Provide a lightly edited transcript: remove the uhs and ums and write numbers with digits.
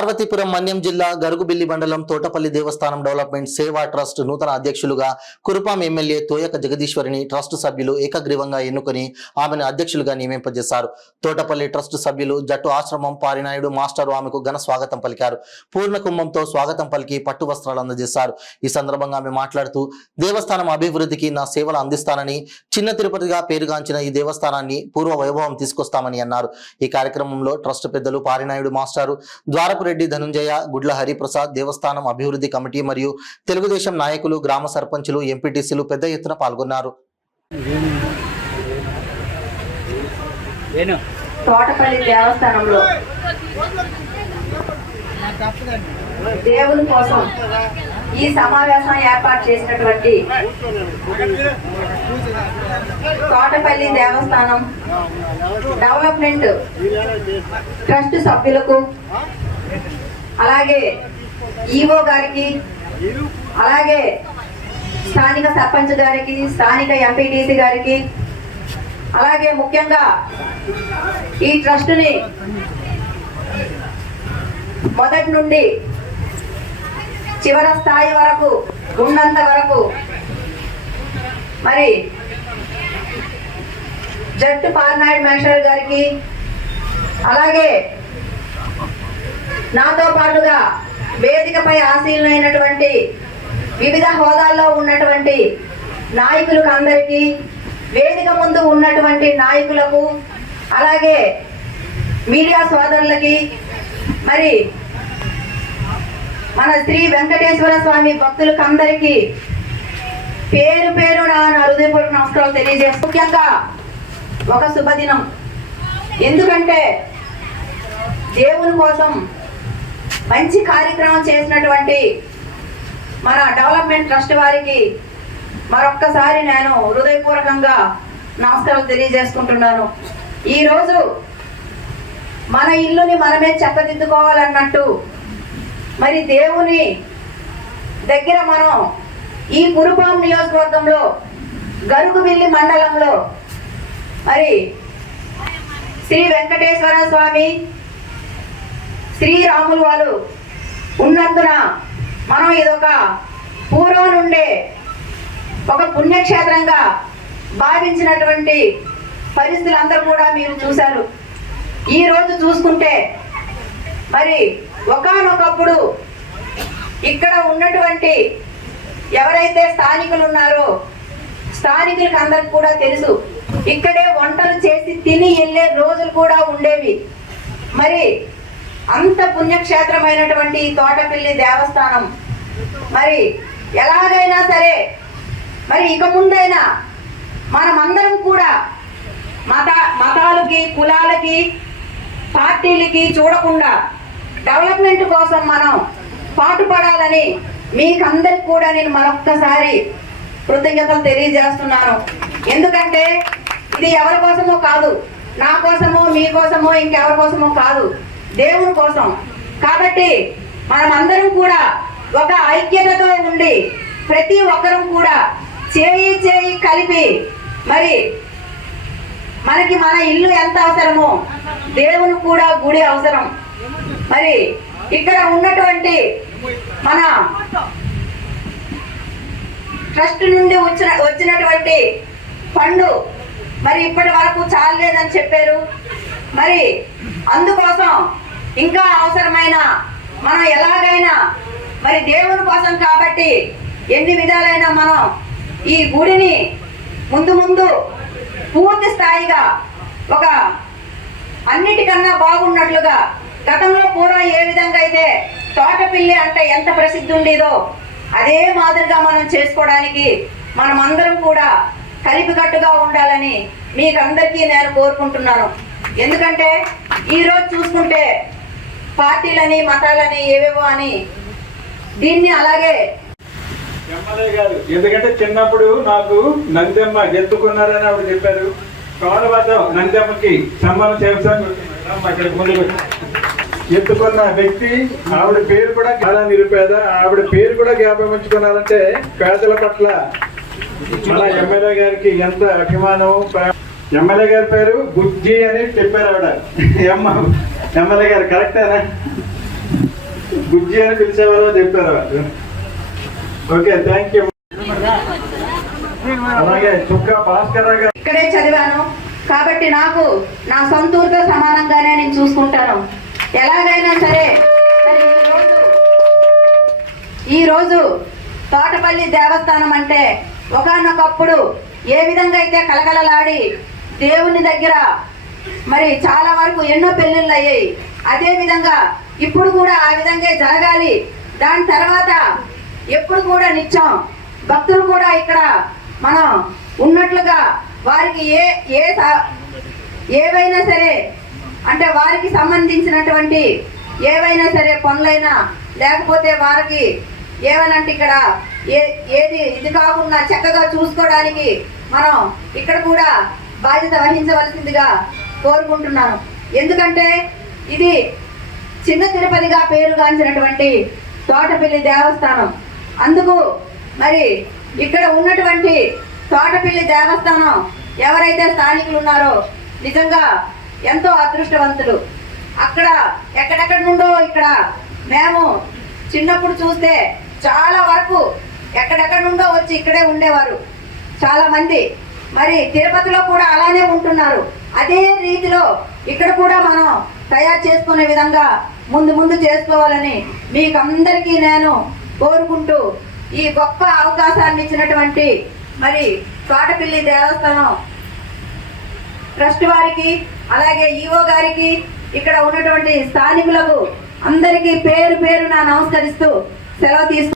పార్వతీపురం మన్యం జిల్లా గరుగుబిల్లి మండలం తోటపల్లి దేవస్థానం డెవలప్మెంట్ సేవా ట్రస్ట్ నూతన అధ్యక్షులుగా కురుపాం ఎమ్మెల్యే తోయక జగదీశ్వరిని ట్రస్ట్ సభ్యులు ఏకగ్రీవంగా ఎన్నుకొని ఆమెను అధ్యక్షులుగా నియమింపజేశారు. తోటపల్లి ట్రస్ట్ సభ్యులు జట్టు ఆశ్రమం పారినాయుడు మాస్టర్ ఆమెకు ఘన స్వాగతం పలికారు. పూర్ణ కుంభంతో స్వాగతం పలికి పట్టు వస్త్రాలు అందజేశారు. ఈ సందర్భంగా ఆమె మాట్లాడుతూ దేవస్థానం అభివృద్ధికి నా సేవలు అందిస్తానని, చిన్న తిరుపతిగా పేరుగాంచిన ఈ దేవస్థానాన్ని పూర్వ వైభవం తీసుకొస్తామని అన్నారు. ఈ కార్యక్రమంలో ట్రస్ట్ పెద్దలు పారినాయుడు మాస్టారు, ద్వారపురెడ్డి ధనుంజయ, గుడ్ల హరిప్రసాద్, దేవస్థానం అభివృద్ధి కమిటీ మరియు తెలుగుదేశం నాయకులు, గ్రామ సర్పంచులు, ఎంపీటీసీలు పెద్ద ఎత్తున పాల్గొన్నారు. తోటపల్లి దేవస్థానంలో దేవుని కోసం ఈ సమావేశం ఏర్పాటు చేసినటువంటి తోటపల్లి దేవస్థానం డెవలప్మెంట్ ట్రస్ట్ సభ్యులకు, అలాగే ఈవో గారికి, అలాగే స్థానిక సర్పంచ్ గారికి, స్థానిక ఎంపీటీసీ గారికి, అలాగే ముఖ్యంగా ఈ ట్రస్టుని మొదటి నుండి చివరి స్థాయి వరకు ఉన్నంత వరకు మరి జట్టు పార్నాయుడు మేషర్ గారికి, అలాగే నాతో పాటుగా వేదికపై ఆసీనులైనటువంటి వివిధ హోదాల్లో ఉన్నటువంటి నాయకులకు అందరికీ, వేదిక ముందు ఉన్నటువంటి నాయకులకు, అలాగే మీడియా సోదరులకి, మరి మన శ్రీ వెంకటేశ్వర స్వామి భక్తులకు అందరికీ పేరు పేరు నా హృదయపూర్వక నమస్కారాలు తెలియజేస్తూ, ముఖ్యంగా ఒక శుభదినం. ఎందుకంటే దేవుని కోసం మంచి కార్యక్రమం చేసినటువంటి మన డెవలప్మెంట్ ట్రస్ట్ వారికి మరొక్కసారి నేను హృదయపూర్వకంగా నమస్కారాలు తెలియజేసుకుంటున్నాను. ఈరోజు మన ఇల్లుని మనమే చక్కదిద్దుకోవాలన్నట్టు మరి దేవుని దగ్గర మనం ఈ కురుపాం నియోజకవర్గంలో గరుగుబిల్లి మండలంలో మరి శ్రీ వెంకటేశ్వర స్వామి, శ్రీరాములు వారు ఉన్నందున మనం ఇదొక పూర్వం నుండే ఒక పుణ్యక్షేత్రంగా భావించినటువంటి పరిస్థితులు అందరూ కూడా మీరు చూశారు. ఈ రోజు చూసుకుంటే మరి ఒకానొకప్పుడు ఇక్కడ ఉన్నటువంటి ఎవరైతే స్థానికులు ఉన్నారో స్థానికులకు అందరికి కూడా తెలుసు, ఇక్కడే వంటలు చేసి తిని వెళ్ళే రోజులు కూడా ఉండేవి. మరి అంత పుణ్యక్షేత్రమైనటువంటి తోటపల్లి దేవస్థానం మరి ఎలాగైనా సరే మరి ఇక ముందైనా మనమందరం కూడా మతాలకి, కులాలకి, పార్టీలకి చూడకుండా డెవలప్మెంట్ కోసం మనం పాటుపడాలని మీకందరికి కూడా నేను మరొక్కసారి కృతజ్ఞతలు తెలియజేస్తున్నాను. ఎందుకంటే ఇది ఎవరి కోసమో కాదు, నా కోసమో, మీ కోసమో, ఇంకెవరి కోసమో కాదు, దేవుని కోసం. కాబట్టి మనమందరం కూడా ఒక ఐక్యతతో ఉండి ప్రతి ఒక్కరం కూడా చేయి చేయి కలిపి మరి మనకి మన ఇల్లు ఎంత అవసరమో దేవుని కూడా గుడి అవసరం. మరి ఇక్కడ ఉన్నటువంటి మన ట్రస్ట్ నుండి వచ్చినటువంటి ఫండ్ మరి ఇప్పటి వరకు చాలేదని చెప్పారు. మరి అందుకోసం ఇంకా అవసరమైన మనం ఎలాగైనా మరి దేవుని కోసం కాబట్టి ఎన్ని విధాలైనా మనం ఈ గుడిని ముందు పూర్తి స్థాయిగా ఒక అన్నిటికన్నా బాగున్నట్లుగా గతంలో పూర్వం ఏ విధంగా అయితే తోటపల్లి అంటే ఎంత ప్రసిద్ధి ఉండేదో అదే మాదిరిగా మనం చేసుకోవడానికి మనమందరం కూడా కలిపికట్టుగా ఉండాలని మీకందరికీ నేను కోరుకుంటున్నాను. ఎందుకంటే ఈరోజు చూసుకుంటే పార్టీలని, మతాలని, ఏవేవో అని దీన్ని అలాగే ఎమ్మెల్యే గారు, ఎందుకంటే చిన్నప్పుడు నాకు నందమ్మ ఎత్తుకున్నారని ఆవిడ చెప్పారు. తర్వాత నందమ్మకి సంబంధం చేస్తాను అక్కడికి ముందు ఎత్తుకున్న వ్యక్తి ఆవిడ పేరు కూడా చాలా నిరుపేద, ఆవిడ పేరు కూడా జ్ఞాపకం ఉంచుకున్నారంటే పేదల పట్ల మన ఎమ్మెల్యే గారికి ఎంత అభిమానం. ఎమ్మెల్యే గారి పేరు బుజ్జి అని చెప్పారు ఆవిడ. ఎమ్మెల్యే గారు కరెక్టేనా? బుజ్జి అని పిలిచేవారో చెప్పారు వాళ్ళు. Okay, thank you. అలాగే చుక్క భాస్కర్ గారు ఇక్కడే చదివాను కాబట్టి నాకు నా సొంత ఊరితో సమానంగానే నేను చూసుకుంటాను. ఎలాగైనా సరే మరి ఈరోజు తోటపల్లి దేవస్థానం అంటే ఒకానొకప్పుడు ఏ విధంగా అయితే కలకలలాడి దేవుని దగ్గర మరి చాలా వరకు ఎన్నో పెళ్ళిళ్ళు అయ్యాయి, అదే విధంగా ఇప్పుడు కూడా ఆ విధంగా జరగాలి. దాని తర్వాత ఎప్పుడు కూడా నిత్యం భక్తులు కూడా ఇక్కడ మనం ఉన్నట్లుగా వారికి ఏవైనా సరే అంటే వారికి సంబంధించినటువంటి ఏవైనా సరే పనులైనా లేకపోతే వారికి ఏమనంటే ఇక్కడ ఏది ఇది కాకుండా చక్కగా చూసుకోవడానికి మనం ఇక్కడ కూడా బాధ్యత వహించవలసిందిగా కోరుకుంటున్నాను. ఎందుకంటే ఇది చిన్న తిరుపతిగా పేరుగాంచినటువంటి తోటపల్లి దేవస్థానం. అందుకు మరి ఇక్కడ ఉన్నటువంటి తోటపల్లి దేవస్థానం ఎవరైతే స్థానికులు ఉన్నారో నిజంగా ఎంతో అదృష్టవంతులు. అక్కడ ఎక్కడెక్కడి నుండో ఇక్కడ మేము చిన్నప్పుడు చూస్తే చాలా వరకు ఎక్కడెక్కడి నుండో వచ్చి ఇక్కడే ఉండేవారు చాలా మంది. మరి తిరుపతిలో కూడా అలానే ఉంటున్నారు. అదే రీతిలో ఇక్కడ కూడా మనం తయారు చేసుకునే విధంగా ముందు చేసుకోవాలని మీకందరికీ నేను కోరుకుంటూ ఈ గొప్ప అవకాశాన్ని ఇచ్చినటువంటి మరి తోటపల్లి దేవస్థానం ట్రస్ట్ వారికి అలాగే ఈఓ గారికి ఇక్కడ ఉన్నటువంటి స్థానికులకు అందరికీ పేరు పేరున నమస్కరిస్తూ సెలవు తీసుకు